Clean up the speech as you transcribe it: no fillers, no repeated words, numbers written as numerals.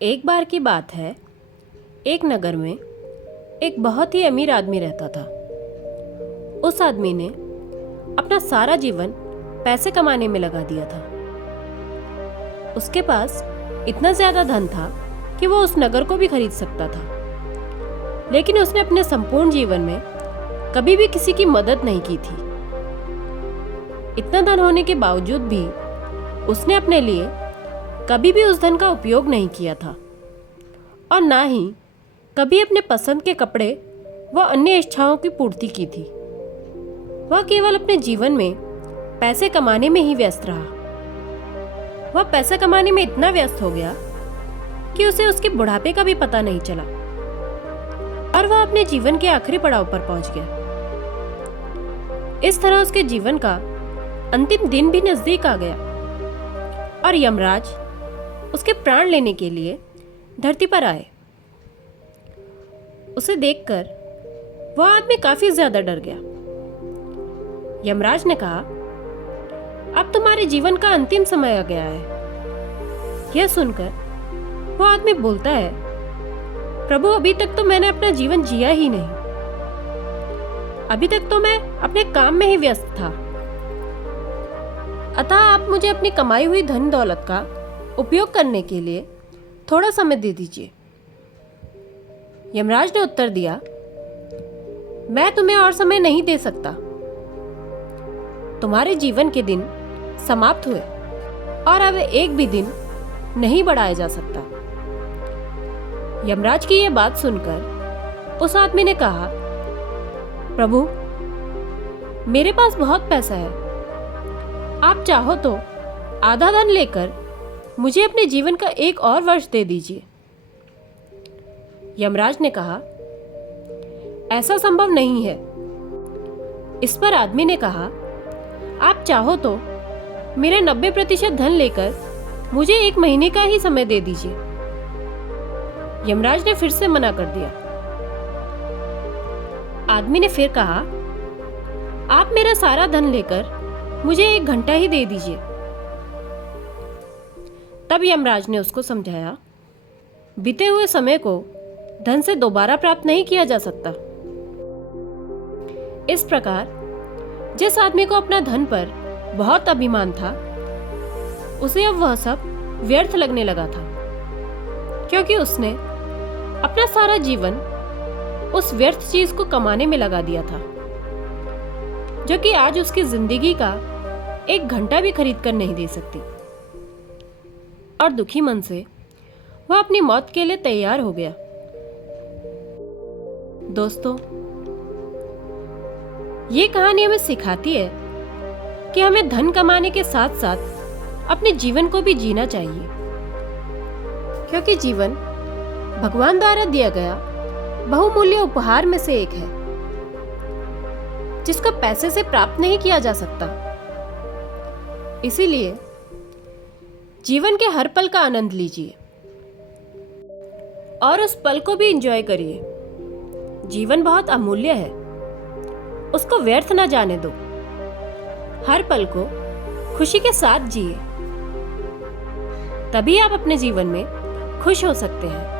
एक बार की बात है, एक नगर में एक बहुत ही अमीर आदमी रहता था। उस आदमी ने अपना सारा जीवन पैसे कमाने में लगा दिया था। उसके पास इतना ज्यादा धन था कि वो उस नगर को भी खरीद सकता था, लेकिन उसने अपने संपूर्ण जीवन में कभी भी किसी की मदद नहीं की थी। इतना धन होने के बावजूद भी उसने अपने लिए कभी भी उस धन का उपयोग नहीं किया था और ना ही कभी अपने पसंद के कपड़े व अन्य इच्छाओं की पूर्ति की थी। वह केवल अपने जीवन में पैसे कमाने में ही व्यस्त रहा। वह पैसा कमाने में इतना व्यस्त हो गया कि उसे उसके बुढ़ापे का भी पता नहीं चला और वह अपने जीवन के आखिरी पड़ाव पर पहुंच गया। इस तरह उसके जीवन का अंतिम दिन भी नजदीक आ गया और यमराज उसके प्राण लेने के लिए धरती पर आए। उसे देखकर वह आदमी काफी ज्यादा डर गया। यमराज ने कहा, अब तुम्हारे जीवन का अंतिम समय आ गया है। यह सुनकर वह आदमी बोलता है, प्रभु, अभी तक तो मैंने अपना जीवन जिया ही नहीं। अभी तक तो मैं अपने काम में ही व्यस्त था। अतः आप मुझे अपनी कमाई हुई धन दौलत का उपयोग करने के लिए थोड़ा समय दे दीजिए। यमराज ने उत्तर दिया, मैं तुम्हें और समय नहीं दे सकता। तुम्हारे जीवन के दिन समाप्त हुए और अब एक भी दिन नहीं बढ़ाया जा सकता। यमराज की यह बात सुनकर उस आदमी ने कहा, प्रभु, मेरे पास बहुत पैसा है। आप चाहो तो आधा धन लेकर मुझे अपने जीवन का एक और वर्ष दे दीजिए। यमराज ने कहा, ऐसा संभव नहीं है। इस पर आदमी ने कहा, आप चाहो तो मेरे 90% धन लेकर मुझे 1 महीने का ही समय दे दीजिए। यमराज ने फिर से मना कर दिया। आदमी ने फिर कहा, आप मेरा सारा धन लेकर मुझे 1 घंटा ही दे दीजिए। तब यमराज ने उसको समझाया, बीते हुए समय को धन से दोबारा प्राप्त नहीं किया जा सकता। इस प्रकार जिस आदमी को अपना धन पर बहुत अभिमान था, उसे अब वह सब व्यर्थ लगने लगा था, क्योंकि उसने अपना सारा जीवन उस व्यर्थ चीज को कमाने में लगा दिया था, जो कि आज उसकी जिंदगी का 1 घंटा भी खरीद कर नहीं दे सकती। और दुखी मन से वह अपनी मौत के लिए तैयार हो गया। दोस्तों, ये कहानी हमें सिखाती है कि हमें धन कमाने के साथ साथ अपने जीवन को भी जीना चाहिए, क्योंकि जीवन भगवान द्वारा दिया गया बहुमूल्य उपहार में से एक है, जिसको पैसे से प्राप्त नहीं किया जा सकता। इसीलिए जीवन के हर पल का आनंद लीजिए और उस पल को भी एंजॉय करिए। जीवन बहुत अमूल्य है, उसको व्यर्थ ना जाने दो। हर पल को खुशी के साथ जिए, तभी आप अपने जीवन में खुश हो सकते हैं।